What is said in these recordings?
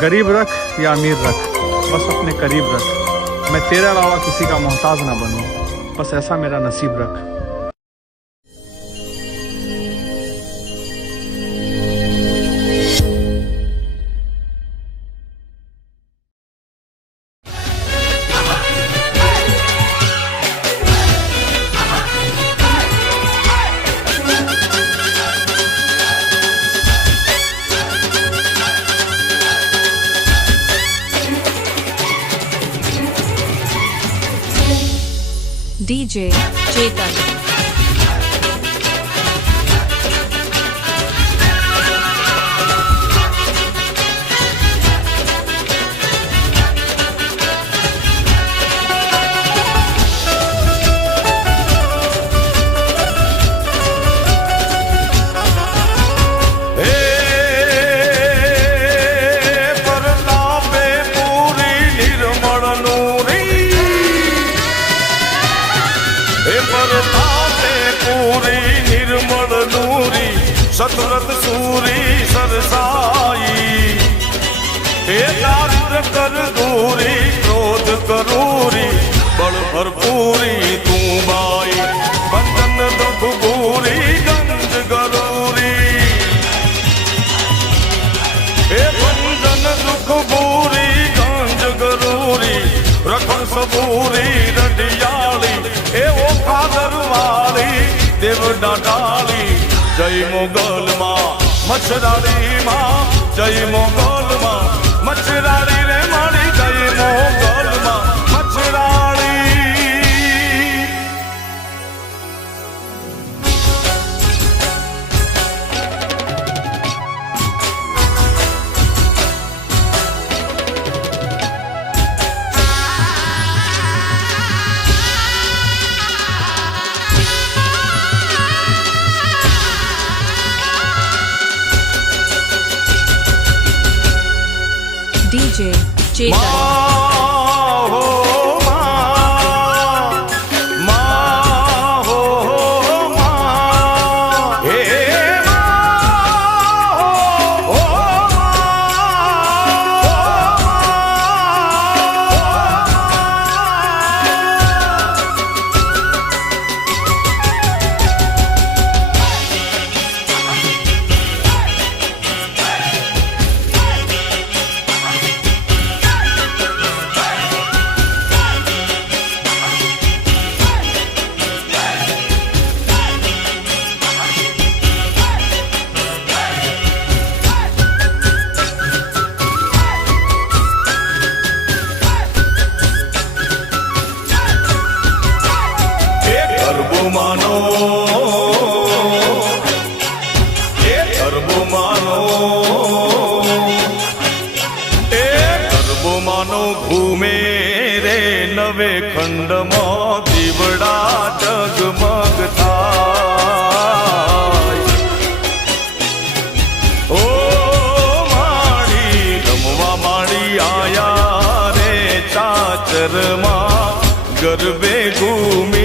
गरीब रख या अमीर रख, बस अपने करीब रख। मैं तेरे अलावा किसी का मोहताज ना बनूं, बस ऐसा मेरा नसीब रख। DJ Chetan. सतरत सूरी सरसाई, हे दारिद्र कर दूरी, क्रोध करूरी, बल भरपूरी तू बाई, बंधन दुख भूरी, गंज गरूरी, हे बंधन दुख भूरी, गंज गरूरी, रखण सबूरी रडियाली, हे वो खादर वाली, देव डाली, जय मोगल माँ मच्छरारी माँ, जय मोगल माँ मच्छरारी रे माड़ी, जय मोगल माँ मच्छरारी। DJ Chetan. मानो ये गर्भो मानो, गर्भो मानो घूमे रे नवे खंड में दीवड़ा जगमग थाय। ओ माड़ी रमवा माड़ी आया रे चाचर मां, गरबे घूमी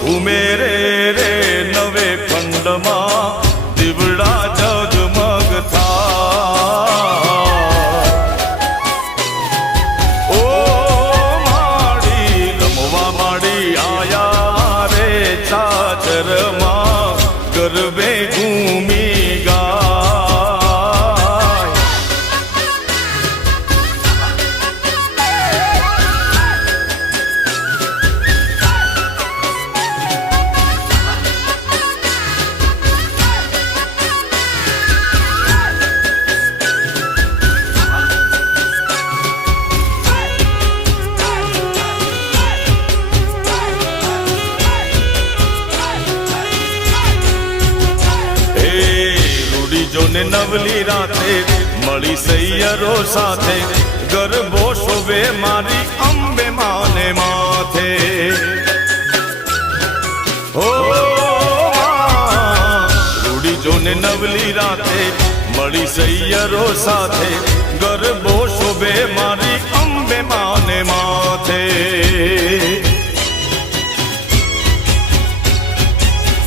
घूमे रे रे नवे खंड मां दीवड़ा जगमग था। ओ माड़ी रमवा माड़ी आया रे चाचर मां, गरबे घूमी જોને નવલી રાતે મળી સૈયરો સાથે, ગરબો શોભે મારી અંબે માને માથે। ઓ જોને નવલી રાતે મળી સૈયરો સાથે ગરબો શોભે મારી અંબે માને માથે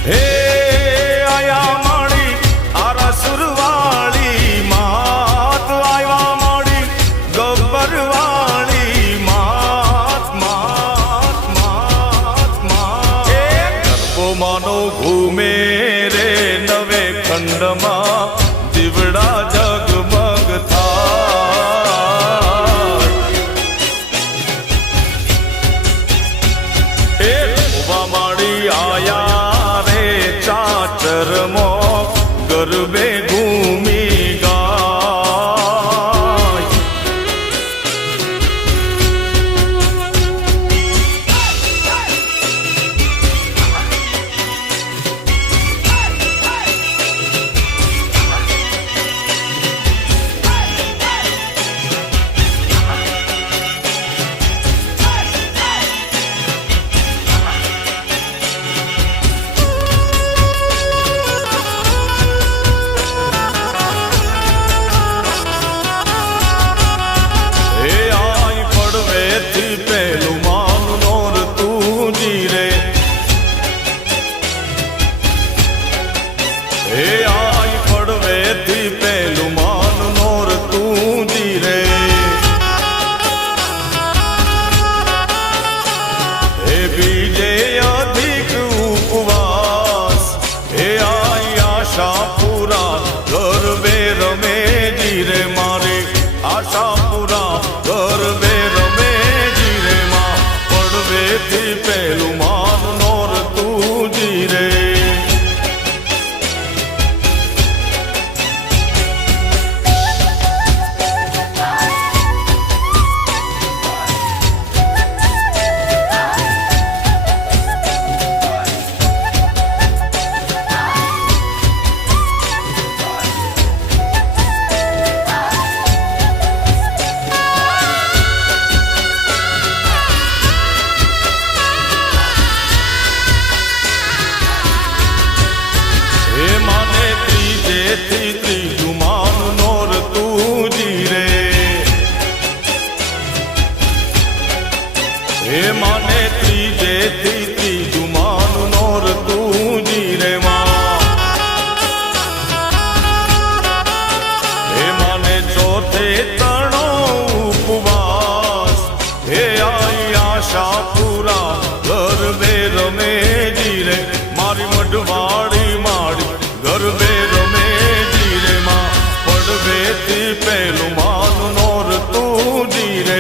હે આયા માડી આરા સુરવાળી માત આવ્યા માડી ગબ્બરવાળી માત માત માત માત એ ગરબો માનો ઘૂમે રે નવે ખંડમાં દીવડા જગમગ થાય એ ઉભા માડી આયા રે ચાચરમો ગરબે ઘૂમી ગાય પેલું માન નોર તું જી રે ત્રીજું માન નોર તું જી રે હે માને ત્રીજેથી ત્રીજું માન નોર તું જી રે માં હે માને ચોથે તણો ઉપવાસ હે આઈ આશા પૂરા ગરબે રમે જી રે મારી મઢવાડી માડી ગરબે રમે જીરે માં પડવેથી પેલું માન નોર તું જીરે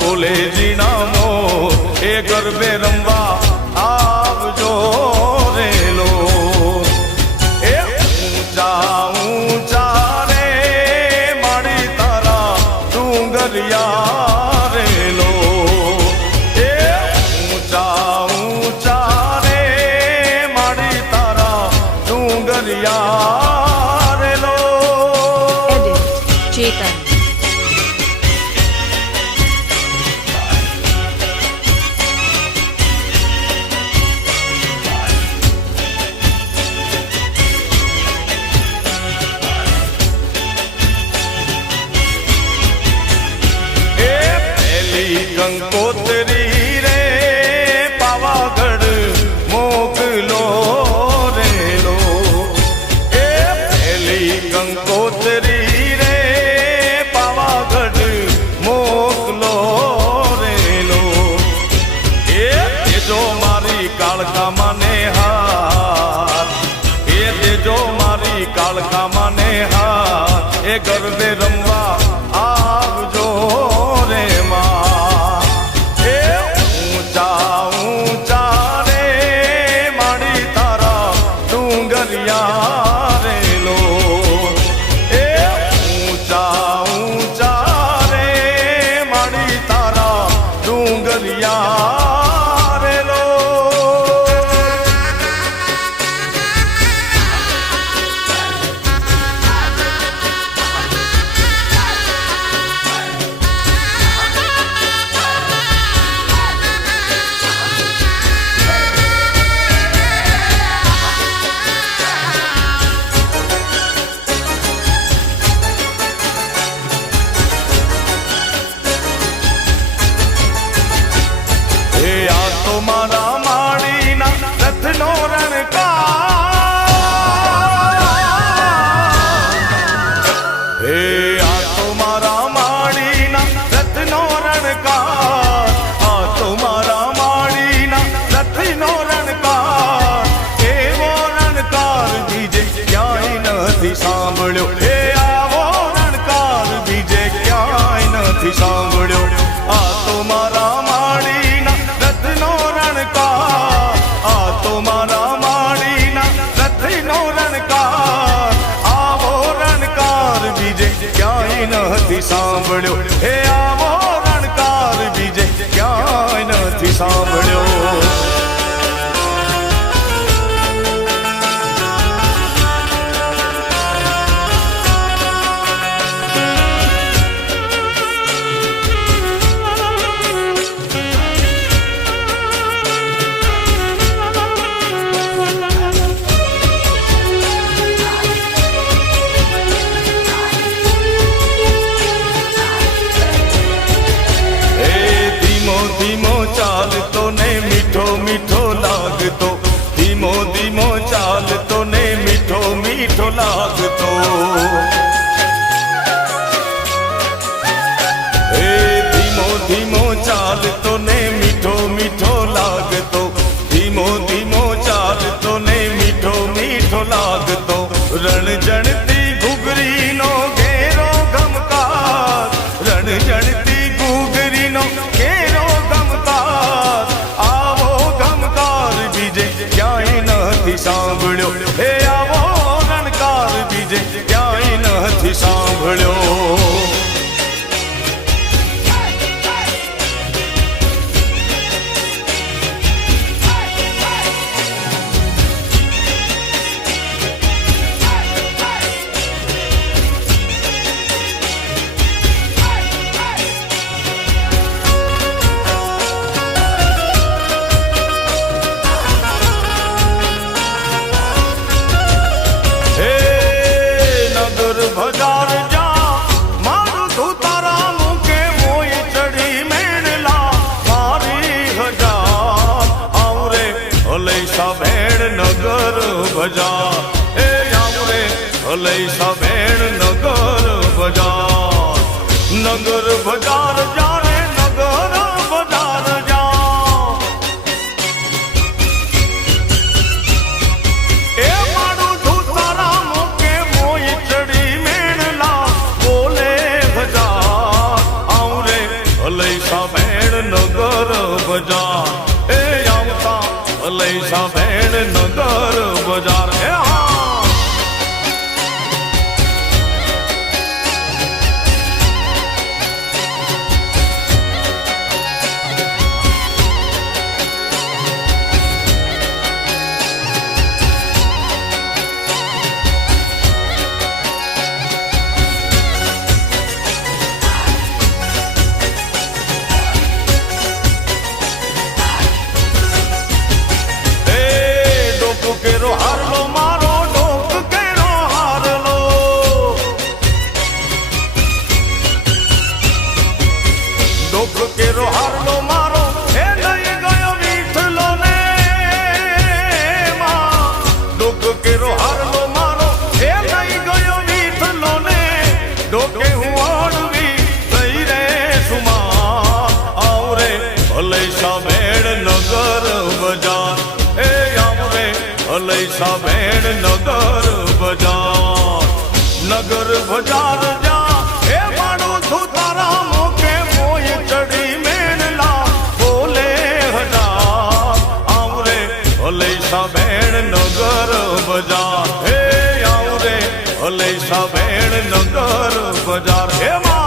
બોલે જીના મો એ ગરબે રમવા આવજો રેલો એ ઊંચા ઊંચા રે માડી તારા ડુંગરિયા રેલો એ ઊંચા ઊંચા રે માડી તારા ડુંગરિયા રેલો Chetan. કંકોત્રી રે પાવાગઢ મોકલો રેલો એ પેલી કંકોત્રી રે પાવાગઢ હા એ ગરબે રમવા આવજો રે માં. એ ઊંચા ઊંચા રે માડી તારા ડુંગરિયા રે લો. એ ઊંચા ઊંચા રે માડી તારા ડુંગરિયા રે લો. હે આ તો મારા માડીના રથનો રણકાર. હે આ તો મારા માડીના રથનો રણકાર. આ તો મારા માડીના રથનો રણકાર. એવો રણકાર બીજે ક્યાંય નથી સાંભળ્યો. હે આવો રણકાર બીજે ક્યાંય નથી સાંભળ્યો. આ તો મારા માડીના રથનો રણકાર. આ તો મારા માડીના રથનો રણકાર. આવો રણકાર બીજે ક્યાંય નથી સાંભળ્યો. હે આવો રણકાર બીજે ક્યાંય નથી સાંભળ્યો. ધીમો ચાલતો ને મીઠો મીઠો લાગતો. ધીમો ધીમો ચાલતો ને મીઠો મીઠો લાગતો. હે ધીમો ધીમો ચાલતો ને મીઠો મીઠો લાગતો. ધીમો ધીમો ચાલતો ને મીઠો મીઠો લાગતો. રણ જણતી ઘૂઘરીનો ઘેરો ગમકાર. રણ જણતી ઘૂઘરીનો ઘેરો ગમકાર. આવો ગમકાર બીજે ક્યાંય નથી સાંભળ્યો. હે આવો રણકાર બીજે ક્યાંય નથી સાંભળ્યો. હે નગર બજાર જા મારું તું તારા મુકે મોય ચડી મેળલા મારી હજાર. આવરે હલૈસા ભેડ નગર બજાર. હે આવરે હલૈસા ભેડ નગર બજાર. નગર બજાર જા રે નગર બજાર જા. એ મારું તું તારા મુકે મોય ચડી મેળલા બોલે બજાર. આવરે હલૈસા ભેડ નગર બજાર. એ આવતા હલૈસા ભેડ નગર બજાર. હે હા નગર બજાર જા એ માણું છું તારા મોકે મોય ચડી મેણલા બોલે હજાર આવરે હલેસા બેણ નગર બજાર હે આવરે હલેસા બેણ નગર બજાર હે માં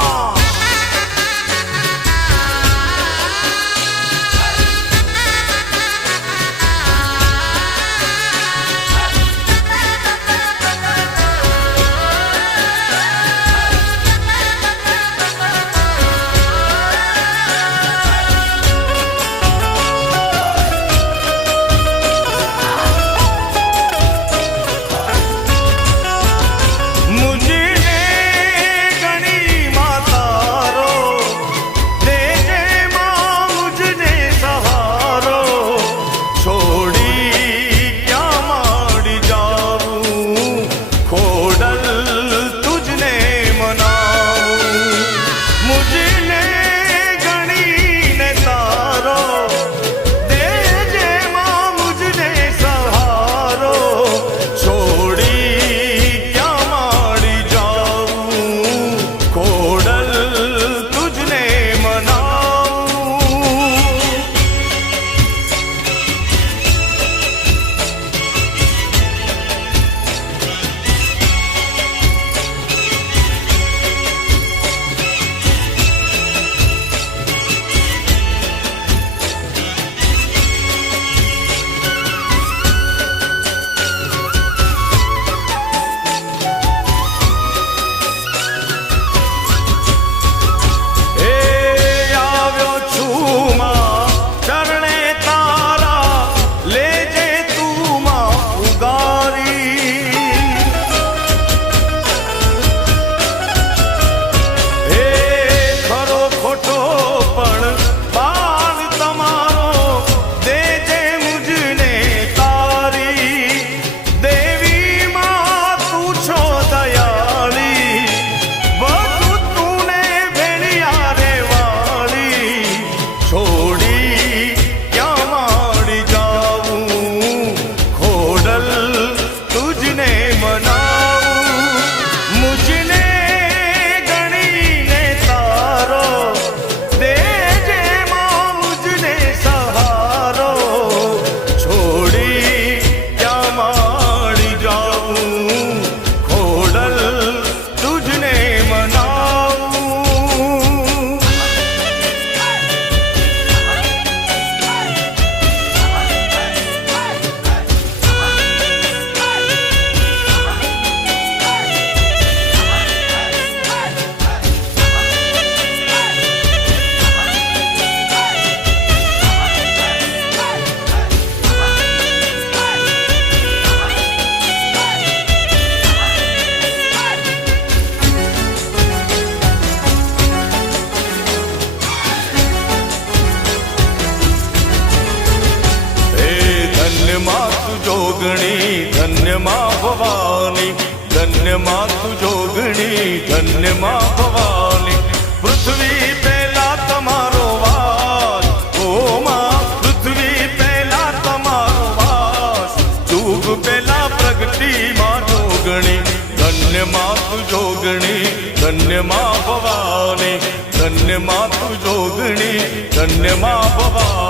ધન્ય માં ભવાની ધન્ય માં તું જોગણી ધન્ય માં ભવાની પૃથ્વી પહેલા તમારો વાસ ઓ માં પૃથ્વી પહેલા તમારો વાસ યુગ પહેલા પ્રગટી માં જોગણી ધન્ય માં તું જોગણી ધન્ય માં ભવાની ધન્ય માં તું જોગણી ધન્ય માં ભવાની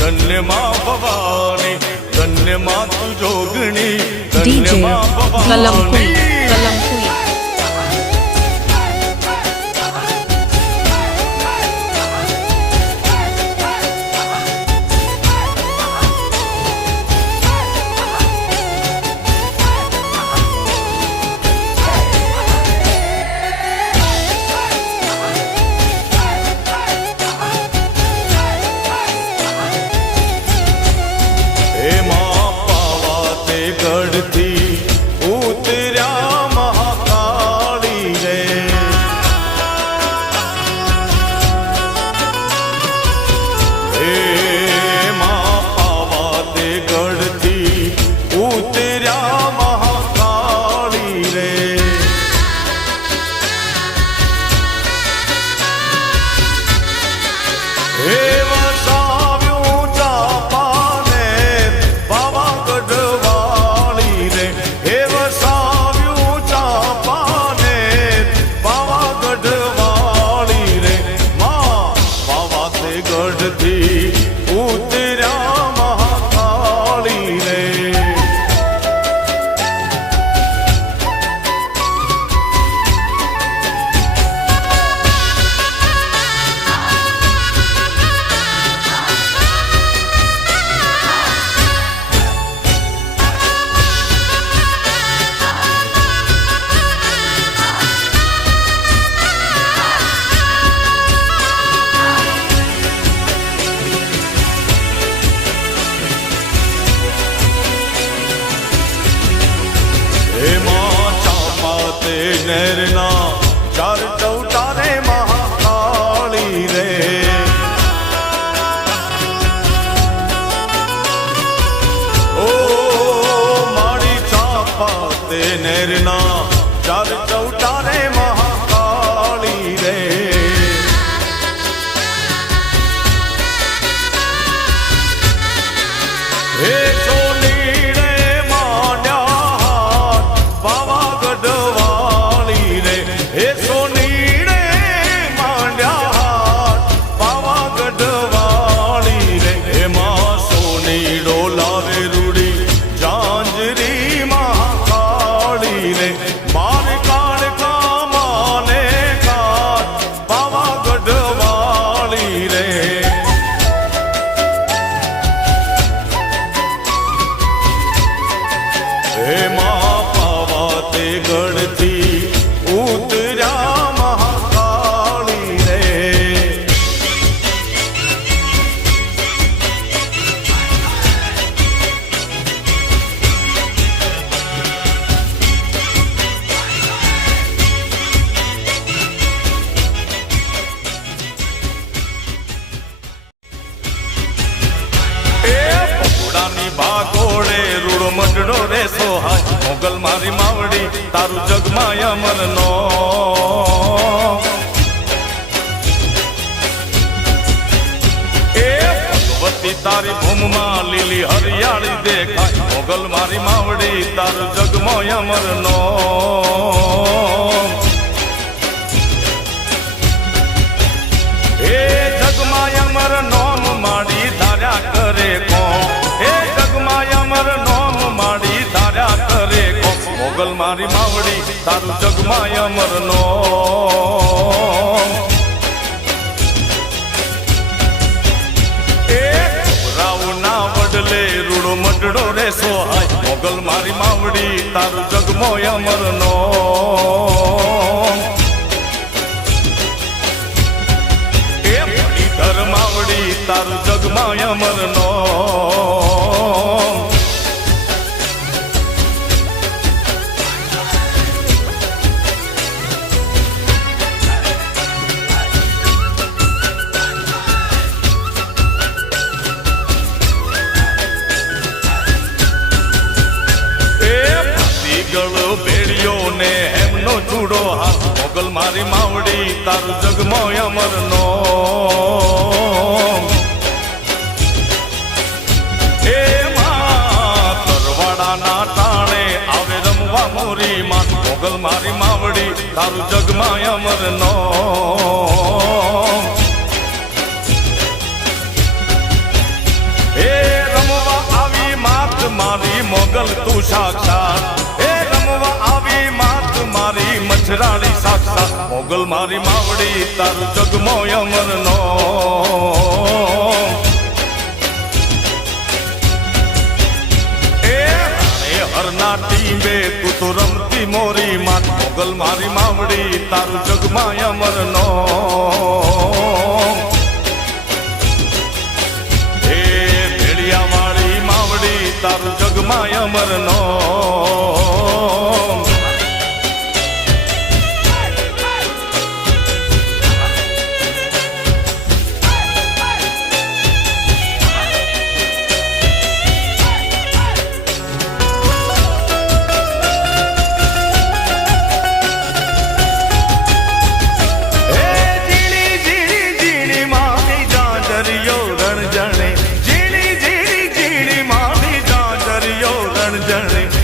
ધન્ય માં ભવાની ધન્ય માં તું જોગણી ધન્ય માં ભવાની તે નેરના ચાર ચૌટારે મહાકાળી રે હે સોની રે માંડ્યા હાથ પાવાગઢ વાળી રે હે સોની રે માંડ્યા હાથ પાવાગઢ વાળી રે એમાં સોની ડોલાવે રૂડી જાંજરી મહાકાળી રે માર કાળકા માને કાટ પાવાગઢ વાળી રે એમાં પાવા તે ગઢથી ઉતર્યા મહાકાળી રે ઘોડાની ભાગોળે રૂડો મડડો રે સોહાય મોગલ મારી માવડી તારું જગમાં અમરનો એ ભગવતી તારી ભૂમમાં લીલી હરિયાળી દેખાય મોગલ મારી માવડી તારું જગમાં અમરનો એ જગમાં અમર નોમ માડી ધાર્યા કરે કોણ હે જગમાં અમર નોમ માડી ધાર્યા કરે કોણ મોગલ મારી માવડી તારું જગમાં અમર નોમ એ રાવના વડલે રૂડો મડડો રે સોહાય મોગલ મારી માવડી તારું જગમાં અમર નોમ ધર્માવડી તારું જગમાં અમર નો ભેડિયો ને એમનો ચૂડો હાથ મોગલ મારી માવડી તારું જગમાં અમર નો તરવાડાના ટાણે આવે રમવા મોરી માં મોગલ મારી માવડી તારું જગમાં અમર નો એ રમવા આવી માત મારી મોગલ તું સાક્ષાત એ રમવા આવી માત મારી મછરાળી સાક્ષાત મોગલ મારી માવડી તારું જગમાં અમર નો હરના ટીંબે તું તો રમતી મોરી માં મોગલ મારી માવડી તારું જગમાં અમર નો હે ભેડિયા વાળી માવડી તારું જગમાં અમર નો રણ જણે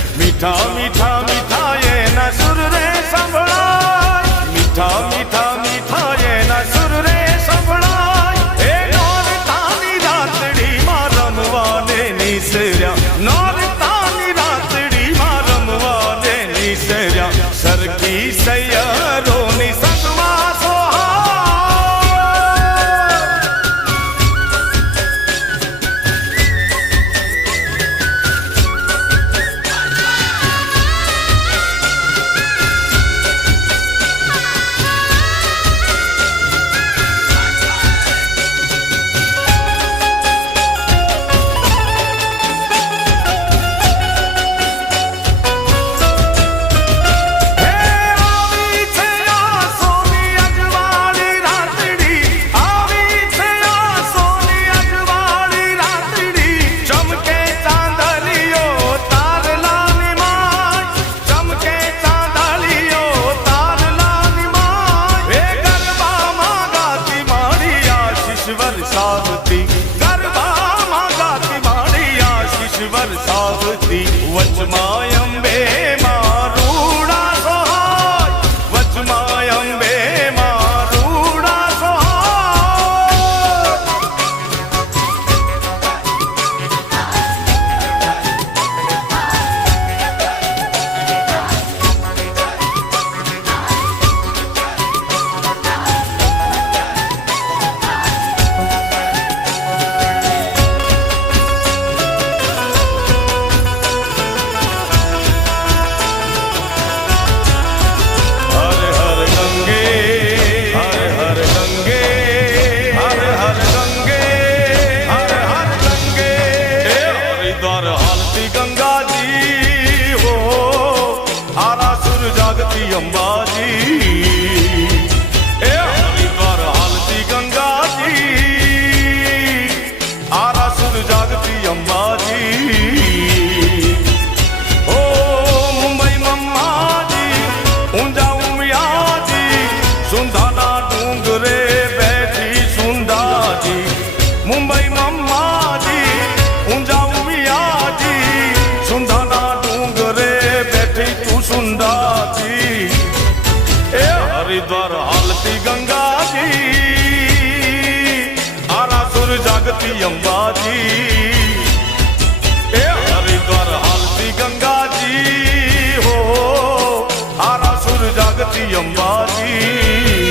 જાગતી અંબાજી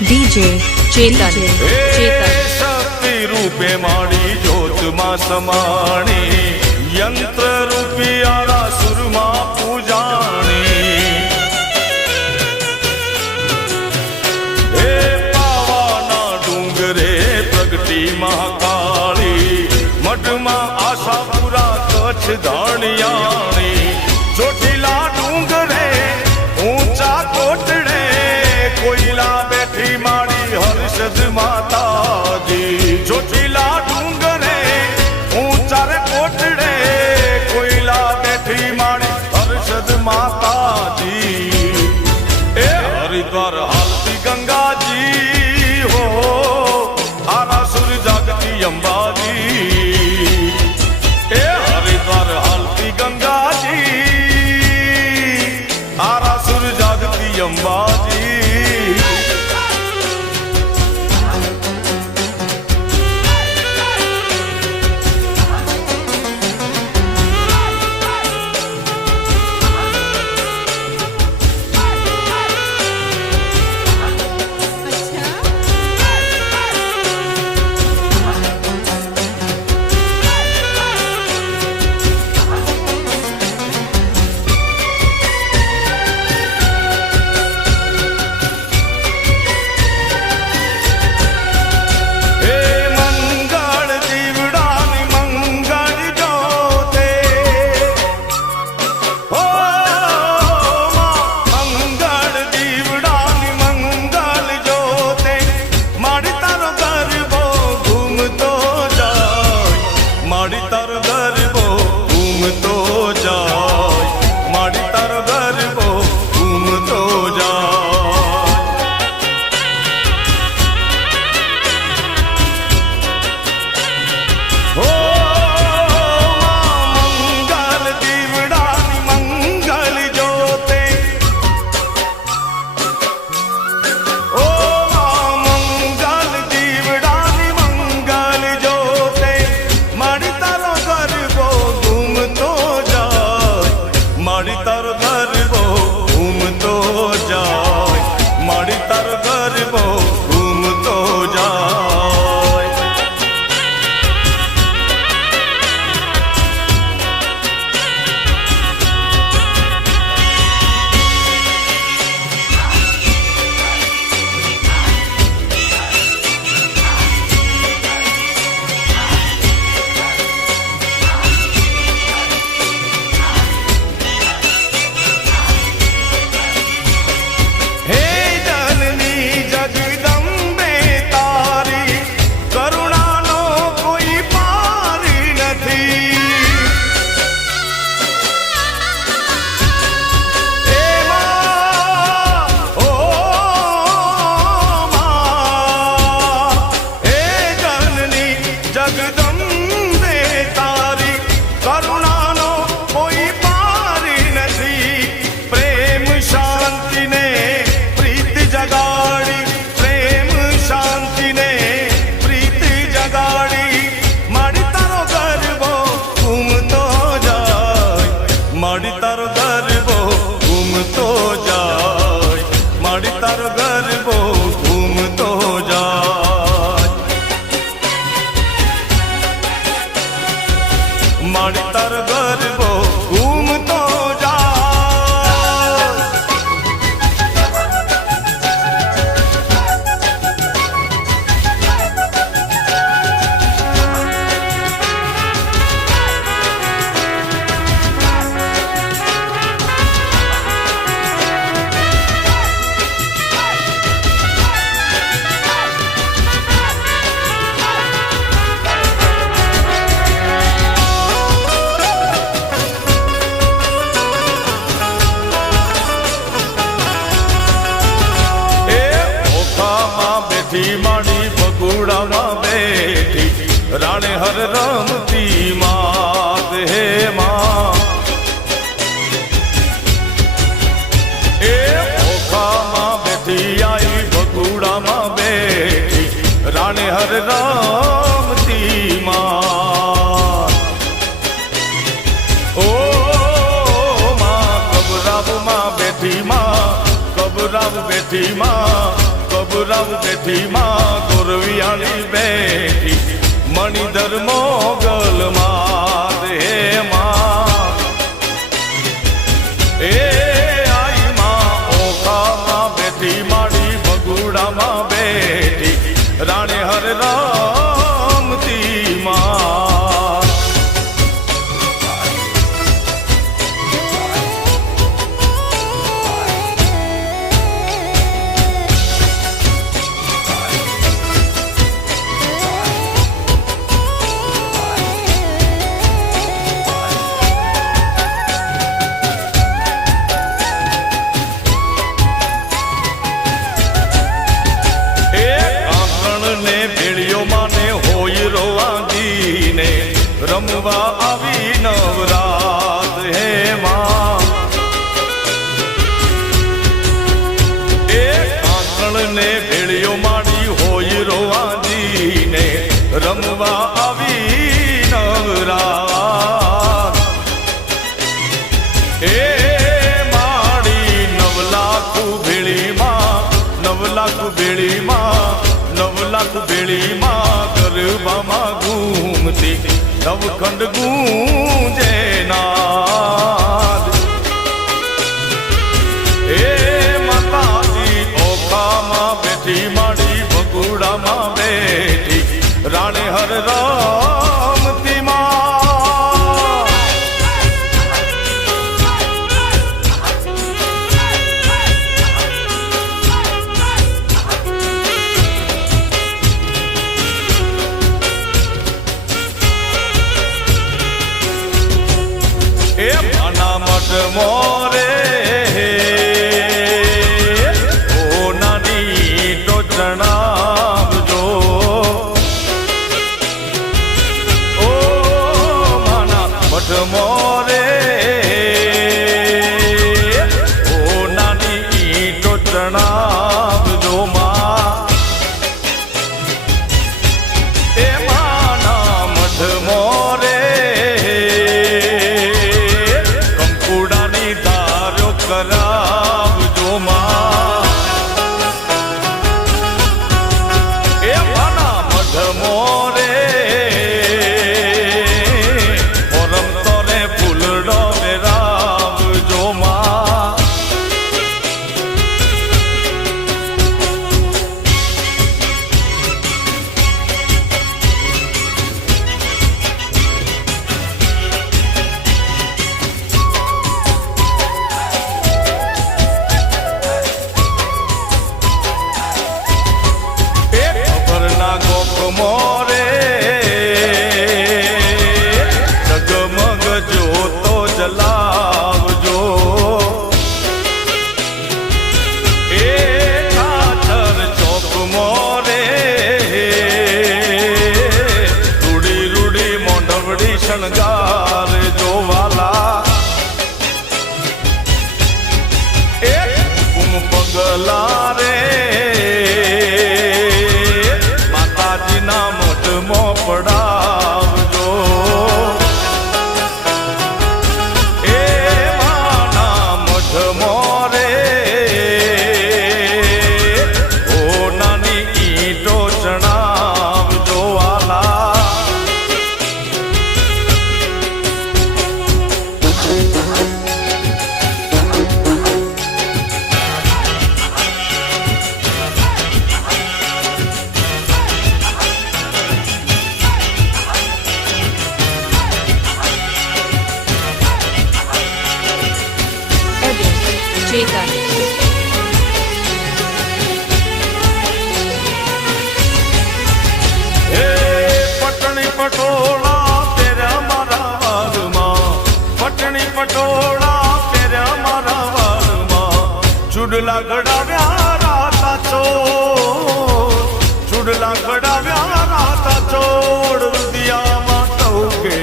DJ ચેતન શક્તિ રૂપે માડી જ્યોતમાં સમાણી યંત્ર રૂપી આરાસુરમાં પૂજાણી હે પાવાના ડુંગરે પ્રગટી મહાકાળી મઢમાં આશાપુરા કચ્છ ધાણિયાણી ચોટીલા ડુંગરે ઊંચા કોટડે કોઈલા બેઠી માડી હર્ષદ માતાજી ચોટીલા ડુંગરે ઊંચા રે કોટડે કોઈલા બેઠી માડી હર્ષદ માતાજી એ હરિદ્વાર હાલતી ગંગાજી હો આરાસુર જાગતી અંબાજી એ હરિદ્વાર હાલતી ગંગાજી આરાસુર જાગતી અંબાજી રાણે હર રમતી માત હે માં બેઠીમાં કબરાવ બેઠીમાં ગોરવિયાળી બેઠી મણિધર મોગલ માં હે માં એ આઈ માં ઓખામાં બેઠી માડી ભગુડામાં બેઠી રાણે હર રામતી માં રમવા આવી નવરાત હે માં એ આંગણ ને ભેળિયો માડી હોય રોવાજીને રમવા આવી નવરાત એ માડી નવલાખ ભેળીમાં ગરબામાં ઘૂમતી નવખંડ ગૂંજે નાદ એ માતાજી ઓખામાં બેઠી માડી ભગુડામાં બેઠી રાણે હર રામતી માં મોરે ઓ નાની ટોચણાવજો ઓ માના મઠ મોરે ઓ નાની ટોચણાવજો માં એ માના મઠ મોરે કરાવજો માં એ માના મઢ મોરે પરમ તોરે ફૂલડો વેરાવજો માં મોરે જગમગ જોતો જલાવજો એ કાચર ચોક મોરે રૂડી રૂડી મોઢવડી શણગાર જોવાલા એ કુમ પગલા રે પડાવજો એ માના મઠ મોરે ઓ નાની ઈટો ચણાવજો વાલા ચેતન પટણી પટોળા પેર્યા મારા વાલમાં પટણી પટોળા પેર્યા મારા વાલમાં ચૂડલા ગડાવ્યા રાતા ચોર ચૂડલા ગડાવ્યા રાતા ચોર રુદિયામાં ટૌકે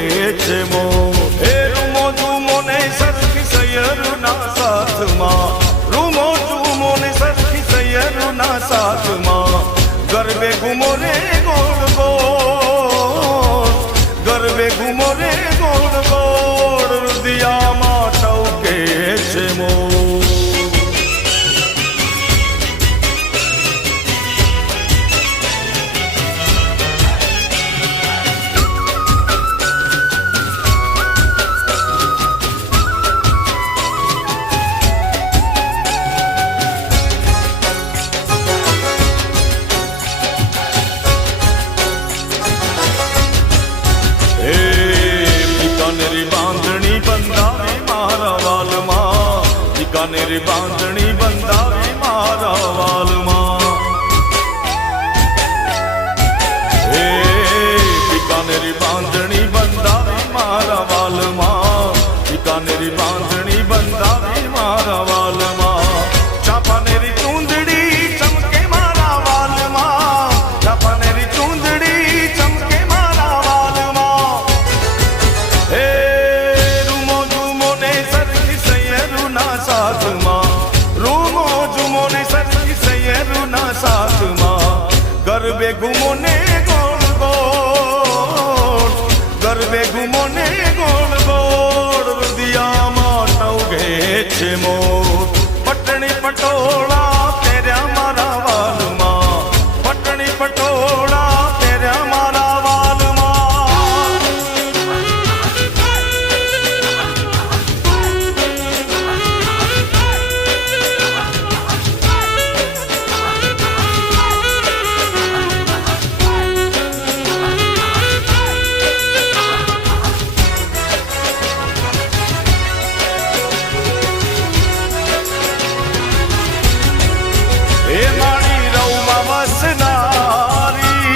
છે મો એ રૂમો ધૂમો ને સરખી સૈયરના સાથમાં રૂમો ધૂમો ને સરખી સૈયરના સાથમાં ગરબે ઘૂમો રે ગોળ ગોળ ગરબે ઘૂમો રે ગોળ ગોળ રુદિયામાં ટૌકે છે મો બીકાનેરી બાંધણી બંધાવી મારા વાલમાં હે બીકાનેરી બાંધણી બંધાવી મારા વાલમાં બીકાનેરી બાંધણી બંધાવી મારા વાલમાં ચાંપાનેરી ચૂંદડી ચમકે મારા વાલમાં ચાંપાનેરી ચૂંદડી ચમકે મારા વાલમાં હે રૂમો ઝુમો ને સરખી સૈયરુના સાથમાં રૂમો ઝુમો ને સરખી સૈયરુના સાથમાં ગરબે ઘૂમો ને ગોળ ગોળ ગરબે ઘૂમો ને ગોળ ગોળ રુદિયામાં ટવગે છે મોર પટણી પટોળા પહેર્યા મારા વાલમાં પટણી પટોળા પહેર્યા મારા વાલમાં હે મારી રવમાં વસનારી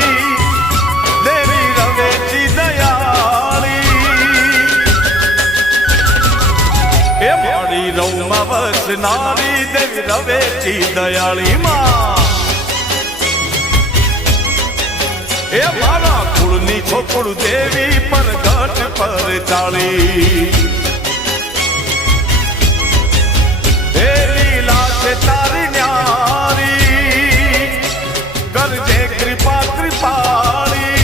દેવી રવેચી દયાળી હે મારી રવમાં વસનારી દેવી રવેચી દયાળી માં હે મારા કુળની છોકરું દેવી પરગટ પર ચાળી હે લીલા છે તારી ન્યારી કરજે કૃપા કૃપાળી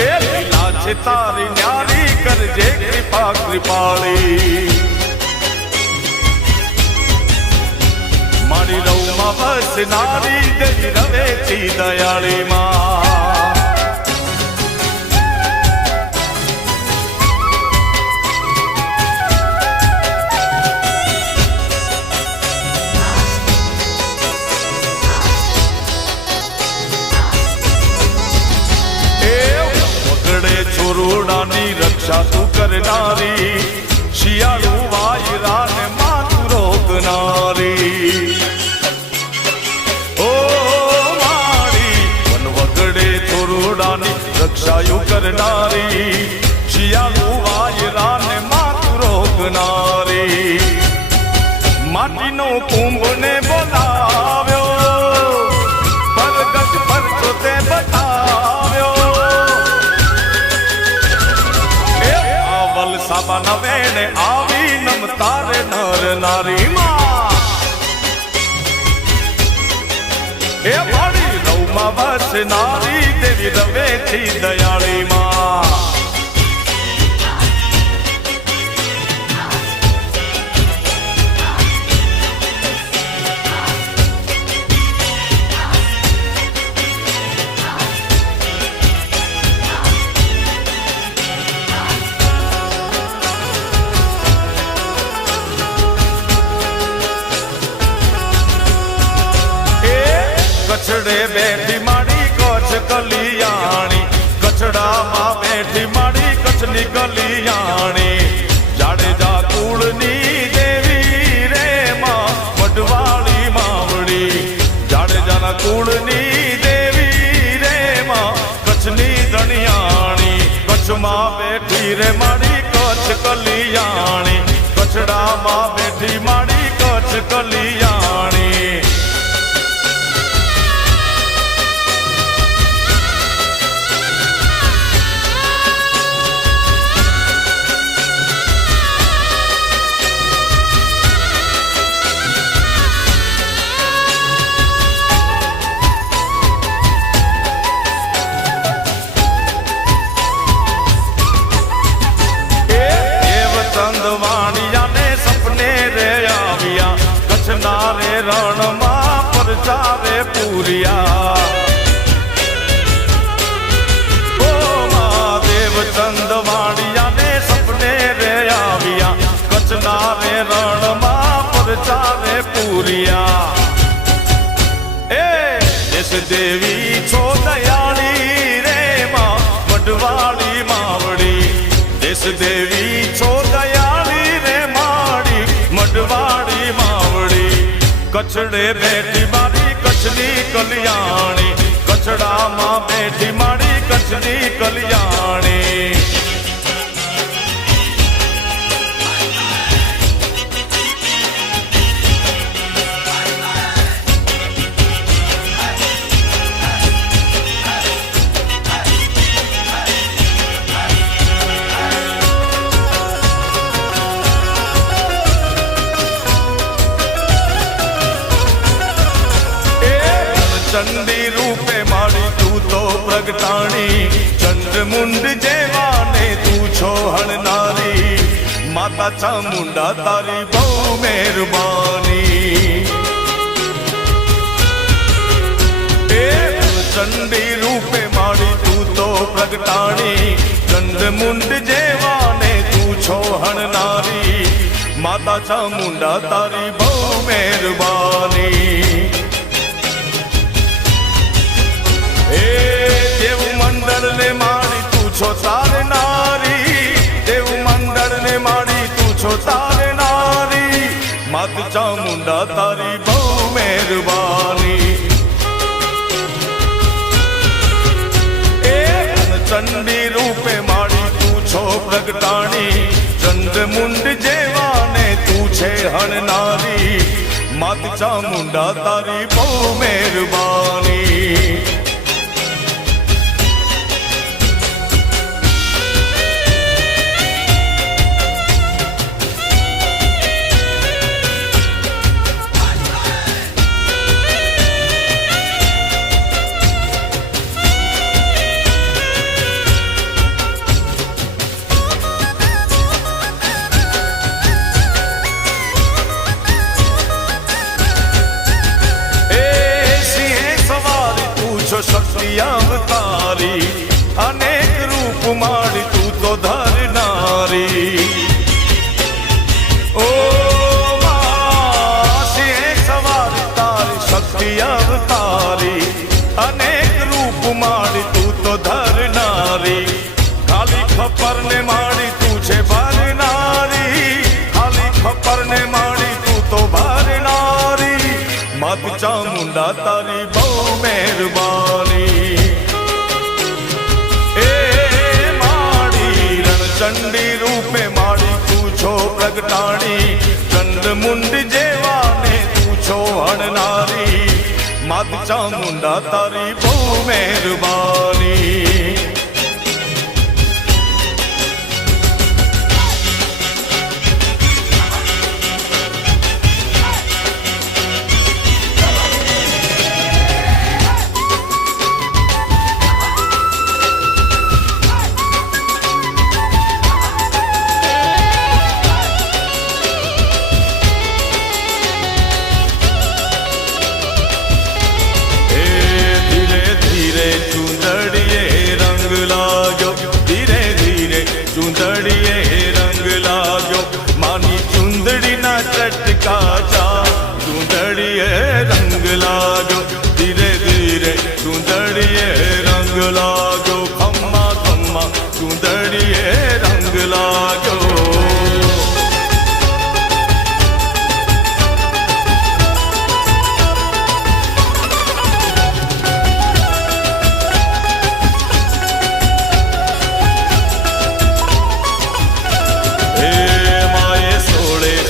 એ લીલા છે તારી ન્યારી કરજે કૃપા કૃપાળી મારી રવમાં વસનારી દેવી રવેચી દયાળી માં છોરોડાની રક્ષા તું કરનારી શિયાળુ વાયરાને માતું રોકનારી ઓ મારી વન વગડે છોરોડાની રક્ષાયુ કરનારી શિયાળુ વાયરાને માતું રોકનારી માટીનો કુંભને બોલાવ્યો પરગટ પરચો તે બતાવ્યો સાબા નવેને આવી નમતારે નર નારી માં એ મારી રવમાં વસનારી દેવી રવેચી દયાળી માં કચડે બેઠી માડી કચ્છ કલિયાણી કચડામાં બેઠી માડી કચ્છની કલિયાણી જાડેજા કુળની દેવી રે માં વડવાળી માવડી જાડેજાના કુળની દેવી રે માં કચ્છની ધણિયાણી કચ્છમાં બેઠી રે માડી કચ્છ કલિયાણી કચડામાં બેઠી માડી કચ્છ કલિયાણી ચંદવાણિયાને સપને રે આવ્યા કચ્છના રે રણમાં પરચા રે પૂરિયા ઓ મહાદેવ ચંદવાણિયાને સપને રે આવ્યા કચ્છના રે રણમાં પરચા રે પૂરિયા એ દેશ દેવી છો દયાળી રે માં વડવાળી માવડી દેશ દેવી છો દયાળી રે માડી મડવાડી કચડે બેઠી મારી કચ્છની કલ્યાણી, કચડામાં બેઠી મારી કચ્છની કલ્યાણી. ચંડી રૂપે મારી તું તો પ્રગટાણી, ચંદ્રમુંડ જેવાને તું છો હણનારી, માતા ચામુંડા તારી બહુ મહેરબાની. ચંડી રૂપે મારી તું તો પ્રગટાણી, ચંદ્રમુંડ જેવાને તું છો હણનારી, માતા ચામુંડા તારી બહુ મહેરબાની. દેવ મંડળ ને મારી તું છો તારનારી, દેવ મંડળ ને મારી તું છો તારનારી, માત ચામુંડા તારી બહુ મહેરબાની. ચંડી રૂપે મારી તું છો પ્રગટાણી, ચંદ્રમુંડ જેવાને તું છે હણનારી, માત ચામુંડા તારી બહુ મહેરબાની. શક્તિ અવતારી, અનેક રૂપ માડી તું તો ધરનારી. ઓ સિંહ સવાર તારી શક્તિ અવતારી, અનેક રૂપ માડી તું તો ધરનારી, ખાલી ખપર ને માડી તું છે ભરનારી, ખાલી ખપર ને માડી તું તો ભરનારી, માત ચામુંડા તારી બહુ મહેરબાની. એ માડી રણચંડી રૂપે માડી તું છો પ્રગટાણી, ચંદ્રમુંડ જેવાને તું છો હણનારી, માત ચામુંડા તારી બહુ મહેરબાની. ચટકા ચા ચૂંદડીએ રંગ લાગ્યો, ધીરે ધીરે ચૂંદડીએ રંગ લાગ્યો, ખમ્મા ખમ્મા ચૂંદડીએ રંગ લાગ્યો.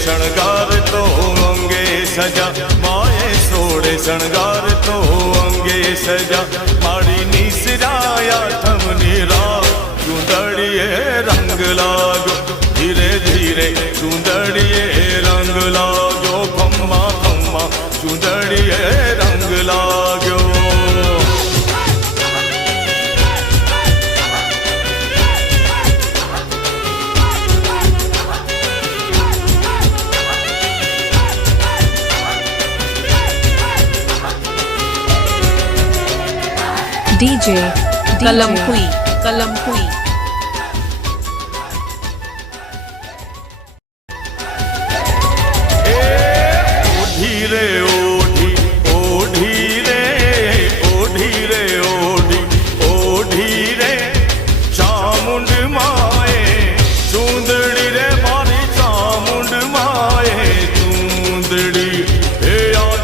શણગાર તો અંગે સજા, માએ સોળે શણગાર તો અંગે સજા, મારી નિસરાયા થમની રાહ ચૂંદડીએ રંગ લાગ્યો, ધીરે ધીરે ચૂંદડીએ રંગ લાગ્યો, ખમ્મા ખમ્મા ચૂંદડીએ રંગ લાગ્યો. DJ Kalamkui Kalamkui ધીરે ઓઢી ઓઢી રે ઓઢી રે ઓઢી ઓઢી રે ચામુંડ માએ ચૂંદડી રે મારી ચામુંડ માએ ચૂંદડી એ આ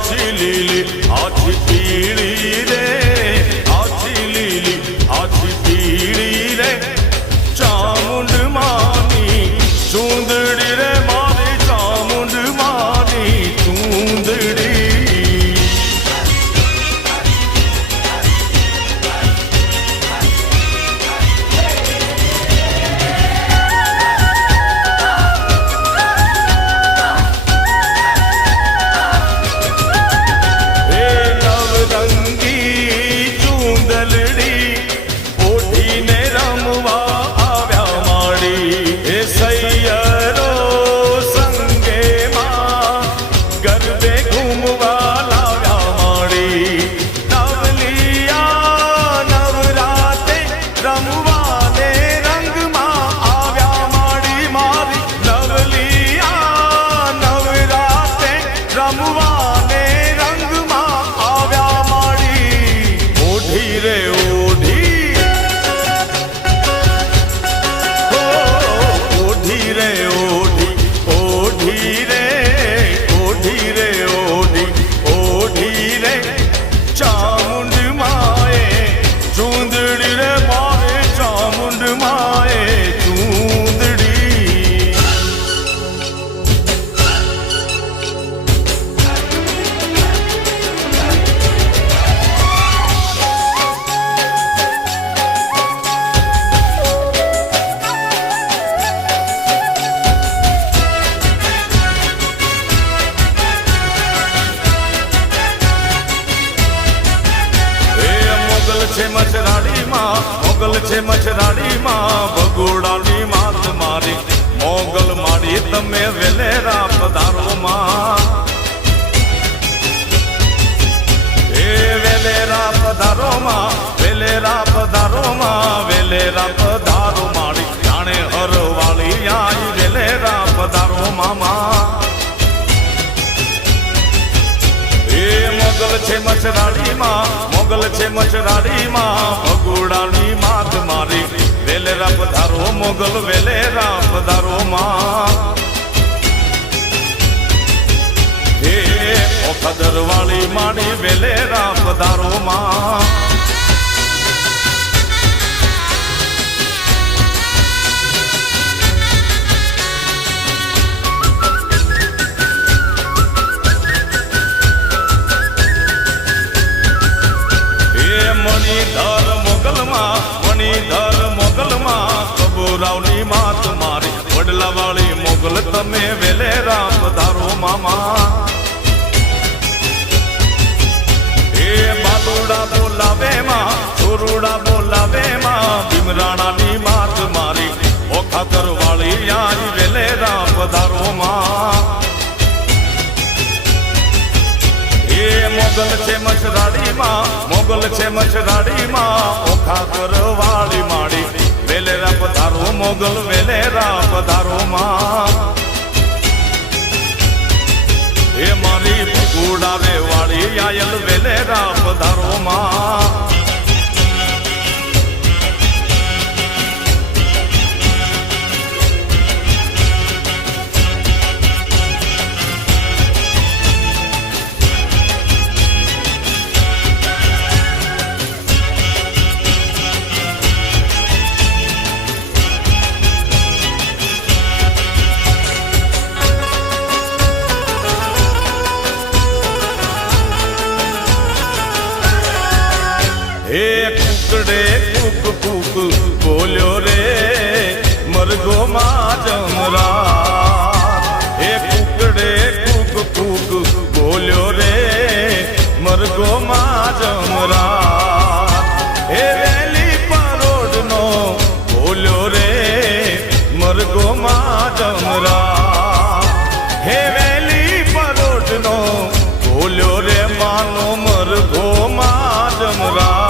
મચરાડીમાં ભગોડાની માત મારી મોગલ મારી તમે વેલેરા પધારોમાં એ વેલેરા પધારોમાં વેલેરા પધારોમાં વેલેરા પધારો મારી જાણે હરવાળી આઈ વેલેરા પધારો મામા એ મોગલ છે મચરાડીમાં મોગલ છે મચરાડીમાં ભગોડાની માત મારી વેલેરા પધારો મોગલ વેલેરા પધારો માં એ ઓખદરવાળી માડી વેલેરા પધારો માં મણિધર મોગલમાં મણિધર મોગલમાં કબૂરાવની માત મારી વડલા વાળી મોગલ તમે વેલેરા પધારો મામા એ બાલુડા બોલાવે માં ચોરુડા બોલાવે માં ભીમરાણાની માત મારી ઓખાતર વાળી યારી વેલેરા પધારો માં મોગલ છે મચરાડીમાં મોગલ છે મચરાડીમાં ઓખા કરવાળી માડી વેલેરા પધારો મોગલ વેલેરા પધારો માં એ મારી ભગુડાવે વાળી આયલ વેલેરા પધારો માં એ કુકડે કુક કુક બોલ્યો રે મરગો માં જમરા એ કુકડે કુક કુક બોલ્યો રે મરગો માં જમરા એ વેલી પરોડનો બોલ્યો રે મરગો માં જમરા હે વેલી પરોડનો બોલ્યો રે માનો મરગો માં જમરા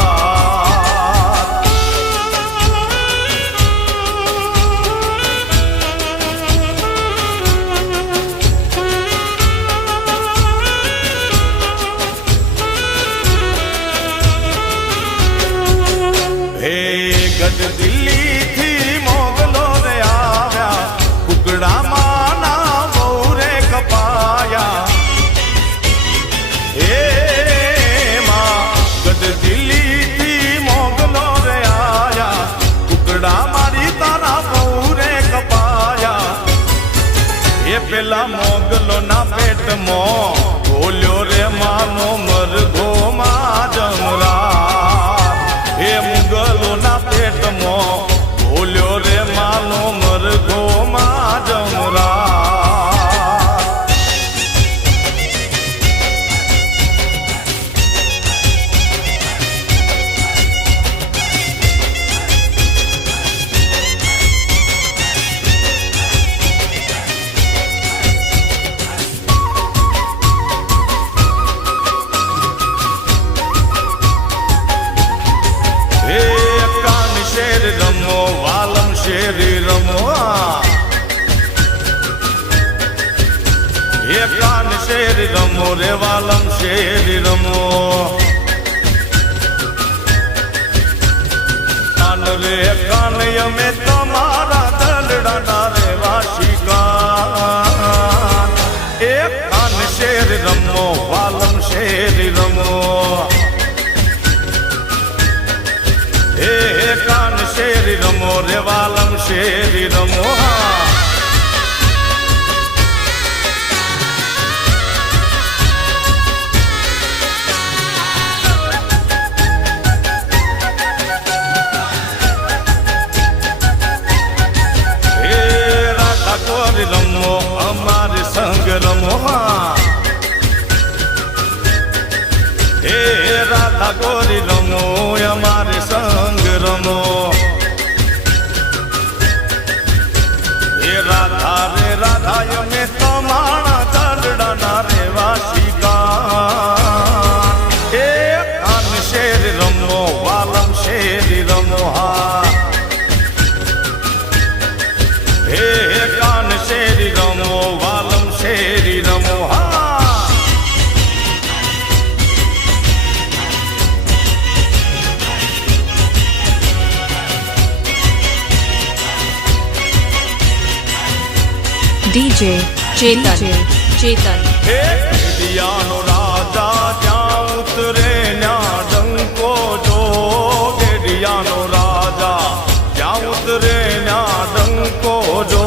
દિલ્હી થી મોગલો રે આવ્યા કુકડા માના બહુરે કપાયા એ માં ગઢ દિલ્હી થી મોગલો રે આવ્યા કુકડા મારી તારા બહુરે કપાયા એ પેલા મોગલો ના પેટમાં બોલ્યો રે માનો મરઘો માં જમરા એ મુગલો ના પેટમાં બોલ્યો રે માનો મરઘો માં જમરા શેર રમો વાલમ શેરી રમો એ કાન શેરી રમો રે વાલમ શેરી રમો કાન રે કાન અમે તમારા દલડાના રે વાશિકા એ કાન શેરી રમો વાલમ શેરી રમો એ કાન શેરી રમો રે વાલમ શેરી રમો એ રાધા ગોરી રમો અમારે સંગ રમો એ રાધા ગોરી રમો અમારે સંગ રમો DJ Chetan હે ગેડિયાનો રાજા જ્યાં ઉતરે ન્યા ડંકો જો ગેડિયાનો રાજા જ્યાં ઉતરે ન્યા ડંકો જો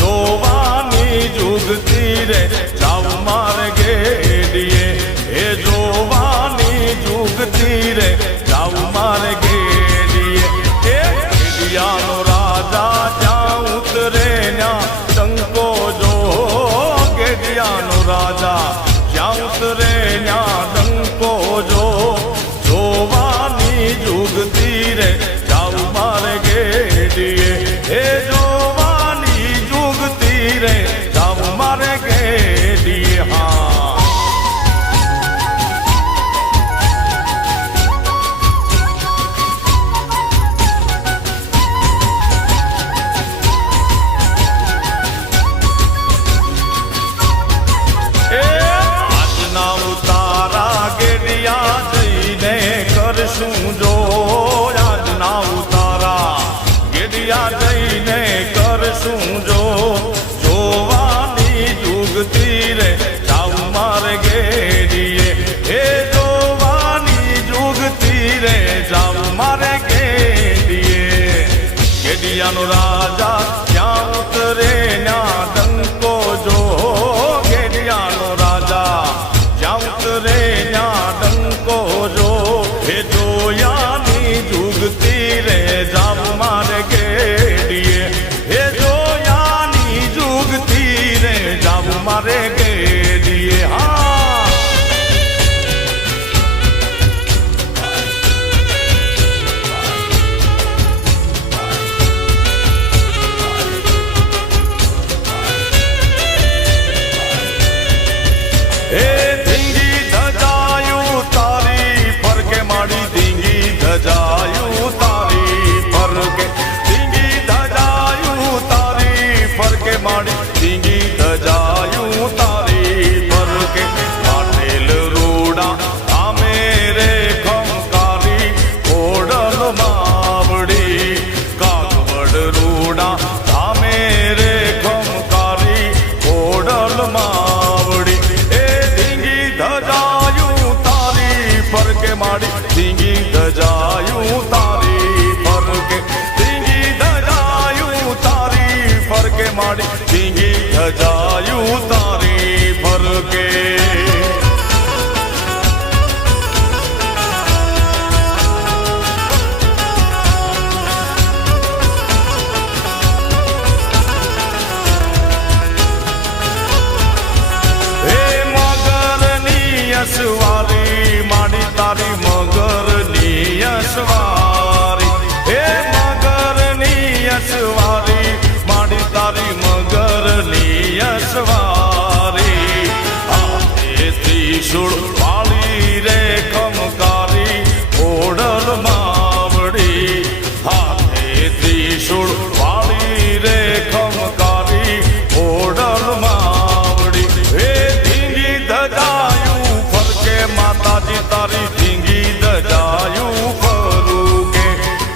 જોવાની જુગતી રે જાવ મારે ગેડીએ હે જોવાની જુગતી રે જાવ મારે ગેડીએ હે ગેડિયાનો રાજા જ્યાં ઉતરે ન્યા ડંકો જો ગેડિયાનો રાજા જ્યાં ઉતરે ન્યા ડંકો જો જોવાની જુગતી રે જાવ મારે ગેડીએ હે જોવાની જુગતી રે જાવ મારે ગેડીએ હા આજના ઉતારા ગેડિયા જઈને કરશું જો આજના ઉતારા ગેડિયા જઈને કરશું જો જોવાની જુગતી રે જાવ મારે ગેડીએ હે જોવાની જુગતી રે જાવ મારે ગેડીએ ગેડિયાનો રાજા ક્યાં ઉતરે ન્યા ડંકો જો ગેડિયાનો રાજા જ્યાં ઉતરે ન્યા ડંકો જો હે જોયાની જુગતી રે જાવ મારે ગેડીએ હે જોયાની જુગતી રે જાવ મારે ગેડીએ હા હે ધીંગી ધજાયું તારી ફરકે માડી ધીંગી ધજાયું તારી ફરકે ધીંગી ધજાયું તારી ફરકે માડી ધીંગી ધજાયું તારી ફરકે પાટેલ રૂડા આમે રે ખમકારી ઓડલ માવડી કાગવડ રૂડા આમે રે ખમકારી ઓડલ માવડી ધજાયું તારી ફરકે માડી ધીંગી ધજાયું તારી ફરકે ધીંગી ધજાયું તારી ફરકે માડી ધીંગી ધજાયું તારી ફરકે યશવારી માડી તારી મગરની યશવારી હે મગરની યશવારી માડી તારી મગરની યશવારી હાથે ત્રિશૂળ વાળી રે ખમકારી ઓડલ માવડી હાથે ત્રિશૂળ વાળી રે ખમકારી ઓડલ માવડી હે ધીંગી ધજાયું ફરકે માતાજી તારી ધીંગી ધજાયું ફરુકે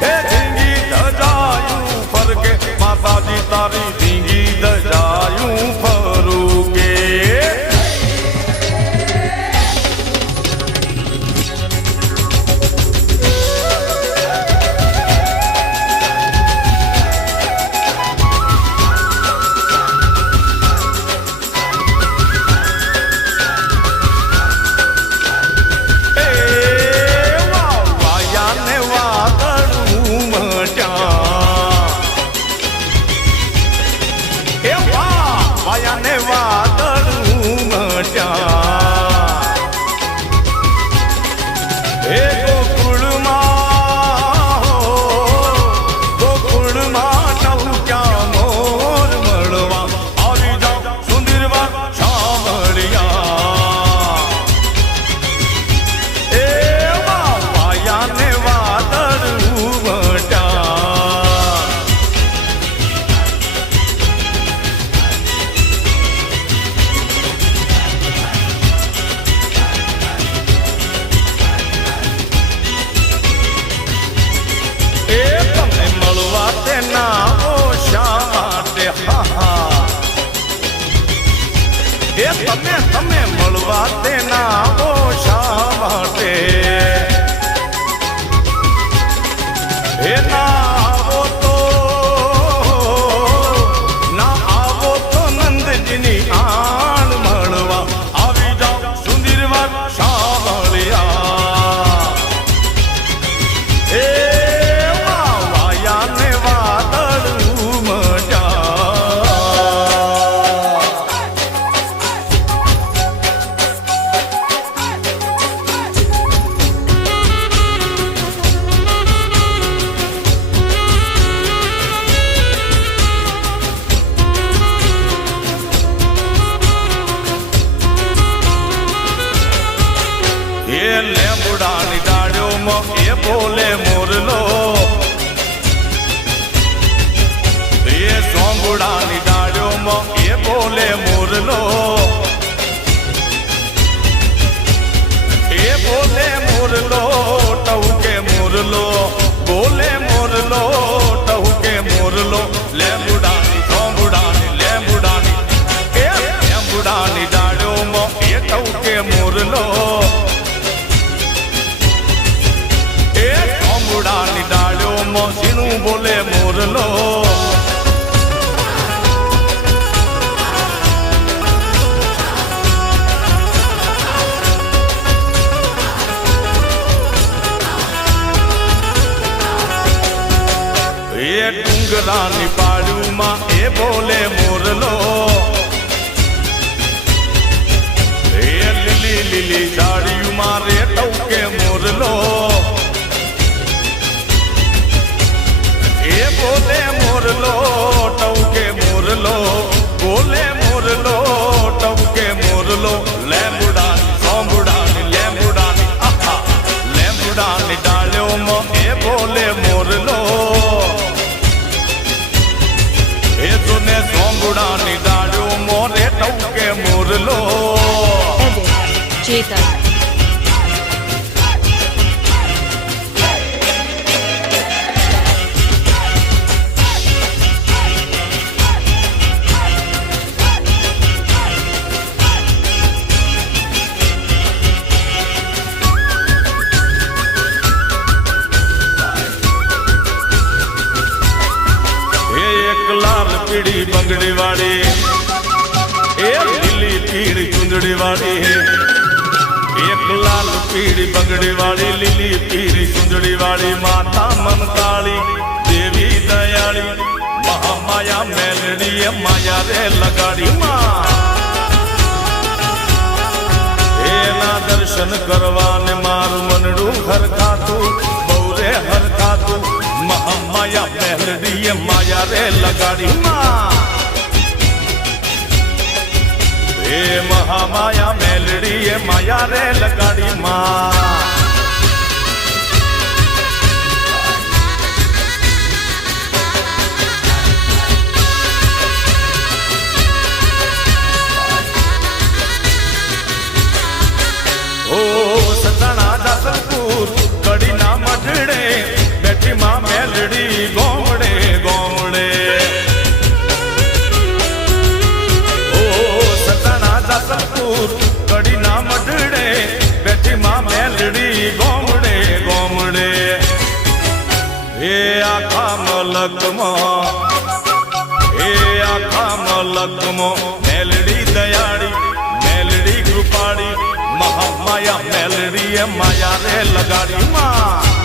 હે ધીંગી ધજાયું ફરકે માતાજી તારી ધીંગી ધજાયું ફરુકે સોંબુડાની ડાળીઓમાં એ બોલે મોરલો એ બોલે મોરલો ટહુકે મોરલો બોલે મોરલો ટહુકે મોરલો લેંબુડાની સોંબુડાની લેંબુડાની એ લેંબુડાની ડાળીઓમાં એ ટહુકે મોરલો એ સોંબુડાની ડાળીઓમાં ઝીણું બોલે મોરલો એ ડુંગરાની પાડુમાં એ બોલે મોરલો એ લીલી લીલી ઝાડીમાં રે ટહુકે મોરલો એ બોલે મોરલો ટહુકે મોરલો બોલે મોરલો ટહુકે મોરલો લેંબુડાની સોંબુડાની લેંબુડાની આહા લેંબુડાની ડાળીઓમાં એ બોલે મોરલો એ જોને સોંબુડાની ડાળીઓ મોરે ટહુકે મોરલો edit ચેતન લાલ પીળી બંગડી વાળી એ લીલી પીળી ચુંદડી વાળી એક લાલ પીળી બંગડી વાળી લીલી પીળી ચુંદડી વાળી માતા મમતાળી દેવી દયાળી મહામાયા મેલડી એ માયા રે લગાડી માં એના દર્શન કરવાને મારું મનડું હરખાતું બહુ રે હરખાતું મહામાયા મેલડી માયા રે લગાડી માં એ મહામાયા મેલડી માયા રે લગાડી માં ઓ સતણા દાસલપુર કડીના મઢડે બેઠી માં મેલડી ગોમડે ગોમડે ઓ સતણા દાસલપુર કડીના મઢડે બેઠી માં મેલડી ગોમડે ગોમડે એ આખા મલકમાં એ આખા મલકમાં મેલડી દયાળી મેલડી કૃપાળી મહામાયા મેલડી માયા રે લગાડી માં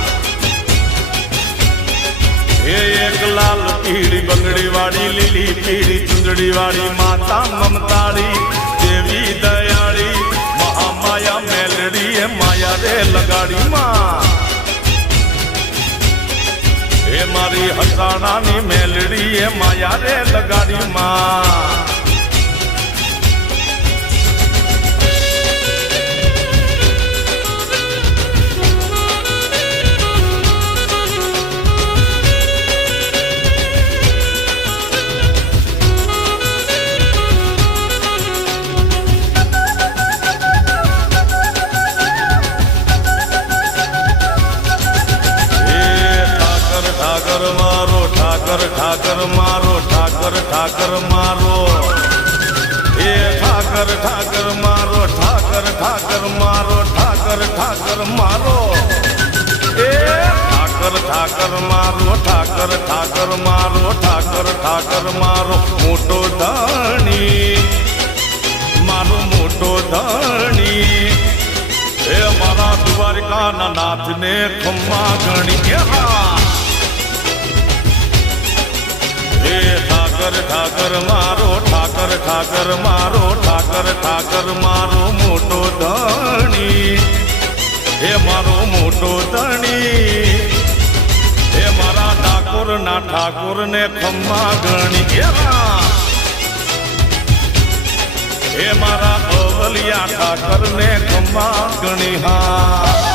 એ એક લાલ પીળી બંગડી વાળી લીલી પીળી ચુંદડી વાળી માતા મમતાળી દેવી દયાળી મહામાયા મેલડી માયા રે લગાડી માં એ મારી હસાણાની મેલડી માયા રે લગાડી માં ઠાકર મારો ઠાકર ઠાકર મારો ઠાકર ઠાકર મારો એ ઠાકર ઠાકર મારો ઠાકર ઠાકર મારો ઠાકર ઠાકર મારો એ ઠાકર ઠાકર મારો ઠાકર ઠાકર મારો ઠાકર ઠાકર મારો મોટો ધણી મારો મોટો ધણી એ મારા દ્વારકાના નાથને ખમ્મા ગણી એ ઠાકર ઠાકર મારો ઠાકર ઠાકર મારો ઠાકર ઠાકર મારો મોટો ધણી હે મારો મોટો ધણી હે મારા ઠાકોરના ઠાકોરને ખમ્મા ગણી હે મારા અવલિયા ઠાકરને ખમ્મા ગણી હા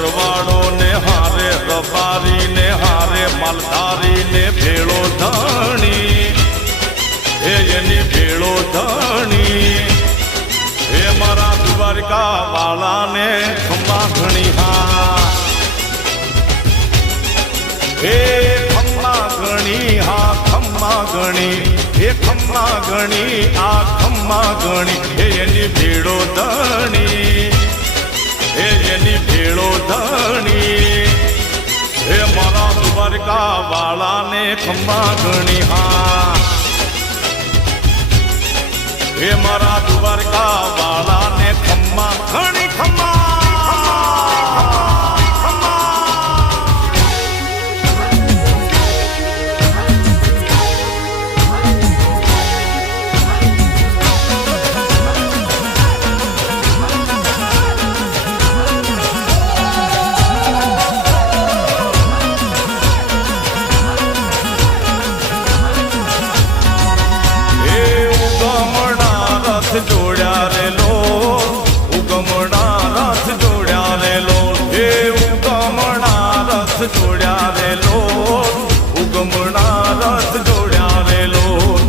ભરવાડો ને હારે રબારી ને હારે માલધારી ને ભેળો ધણી એની ભેળો ધણી એ મારા દ્વારકા વાળા ને ખંભા ઘણી હા એ ખમ્મા ઘણી હા ખમ્મા ઘણી એ ખમ્મા ઘણી આ ખમ્મા ઘણી એની ભેળો ધણી એની ભેળો ધણી એ મારા દ્વારકા વાળાને ખમ્મા ઘણી હા એ મારા દ્વારકા વાળાને ખમ્મા ઘણી ખમ્મા જોડ્યા રે લો ઉગમણા રથ જોડ્યા રે લો એ ઉગમણા રથ જોડ્યા રે લો ઉગમણા રથ જોડ્યા રે લો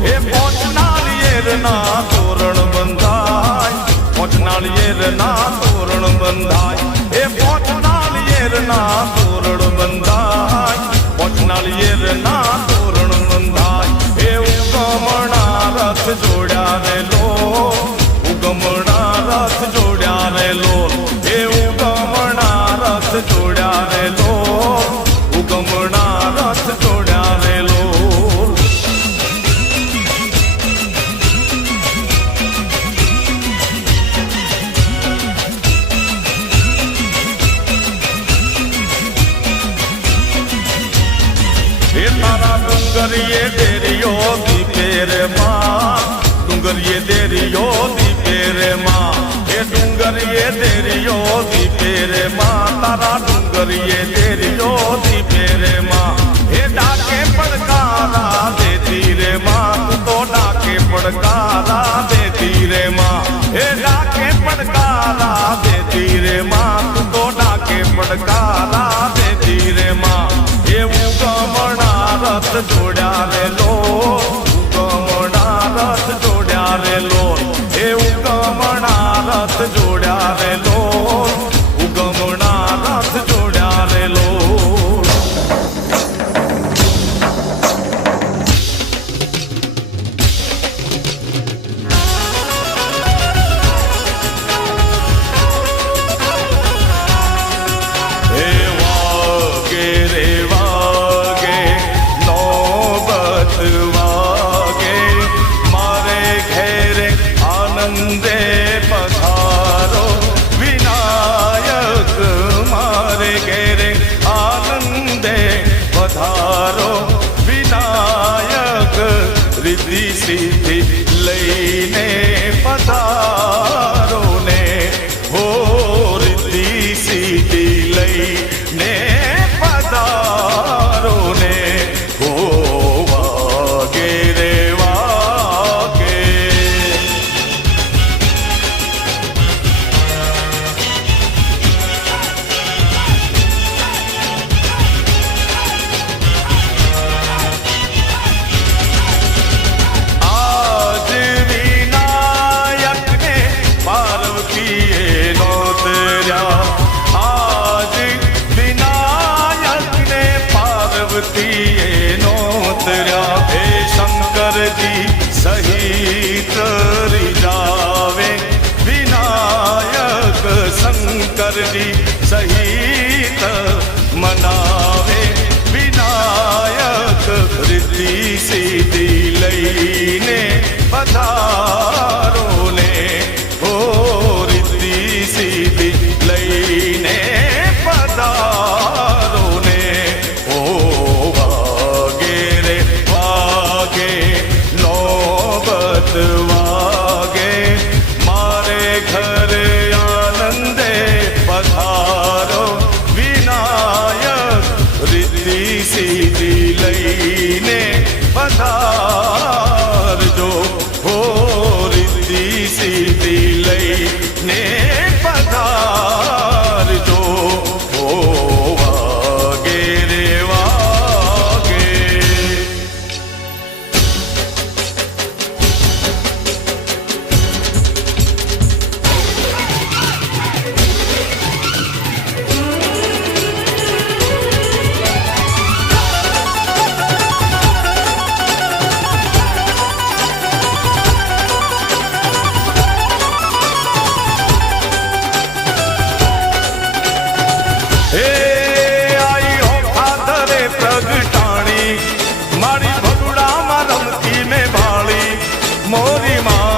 એ પોચનાળિયેરના તોરણ બંધાય પોચનાળિયેરના તોરણ બંધાય એ પોચનાળિયેરના તોરણ બંધાય પોચનાળિયેરના તોરણ બંધાય એ ઉગમણા રથ જોડ્યા રે લો ઉગમણા રથ જોડ્યા રે લો એ ઉગમણા રથ જોડ્યા રે લો ઉગમણા રથ જોડ્યા રે લો એ તારા ડુંગરીએ ડેરીઓ દીપે રે માં ડુંગરીએ દેરીઓ દીપે રે માં એ ડુંગરીએ દેરીઓ દીપે રે માં તારા ડુંગરીએ દેરીઓ દીપે રે માં એ ડાકે પડકારા દેતી રે માં તું તો ડાકે પડકારા દેતી રે માં એ ડાકે પડકારા દેતી રે માં તું તો ડાકે પડકારા દેતી રે માં એ ઉગમણા રથ જોડ્યા રે લો ઉગમણા રથ જોડ્યા રે લો એ ઉગમણા રથ જોડ્યા રે લો ઉગમણા રથ જોડ્યા રે લો એ વાગે રે વાગે નોબત વાગે મારે ઘેરે આનંદે પધારો વિનાયક મારે ઘેરે આનંદે પધારો વિનાયક રિદ્ધિ સિદ્ધિ લઈને પધારો ને હો રિદ્ધિ સિદ્ધિ લઈને પધારો ને હો વાગે રે વાગે આજ વિનાયકને પાર્વતીએ નોતર્યા આજ વિનાયકને પાર્વતીએ નોતર્યા હે શંકરજી સહિત રીજાવે વિનાયક શંકરજી સહિત મનાવે વિનાયક રિદ્ધિ સિદ્ધિ લઈને પધારો ને ઓ રિદ્ધિ સિદ્ધિ લઈને પધારો ને ઓ વાગે રે વાગે નોબત વાગે મારે ઘરે આનંદે પધારો વિનાયક રિદ્ધિ સિદ્ધિ લઈને પધારજો હો રિદ્ધિ સિદ્ધિ લઈને પધારજો હો હે આઈ હો ખાધરે પ્રગટાણી મારી ભગુડામાં રમતી મેં ભાળી મોરી માં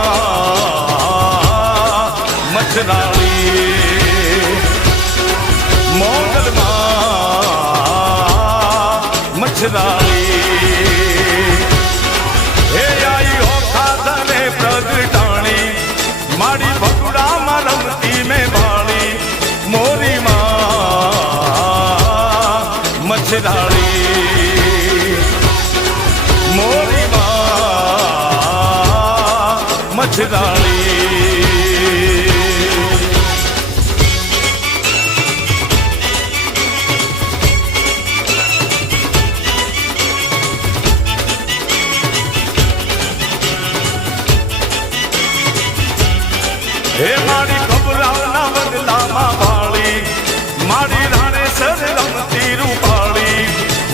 મચરાળી મોગલમાં મચરાળી હે આઈ હો ખાધરે પ્રગટાણી મારી ભગુડામાં રમતી મેં ભાળી મોરી માં મચરાળી મોરી માં મચરાળી હે મારી ખબરાવના બદલામાં વાળી મારી રાણે સર રમતી રૂપાળી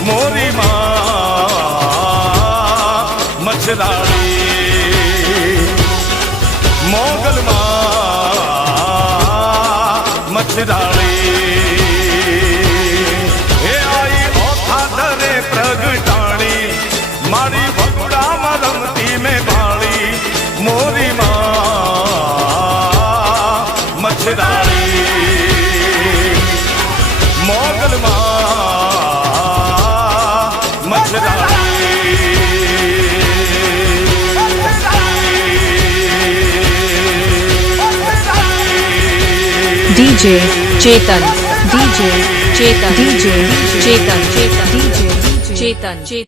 મોરી માં મચરાળી મોગલમાં મચરાળી હે આઈ ઓખા ધરે પ્રગટાણી મારી ભગુડામાં રમતી મેં ભાળી મોરી માં મચરાળી મોગલમાં મચરાળી DJ Chetan, DJ Chetan, DJ Chetan, DJ Chetan, Chetan.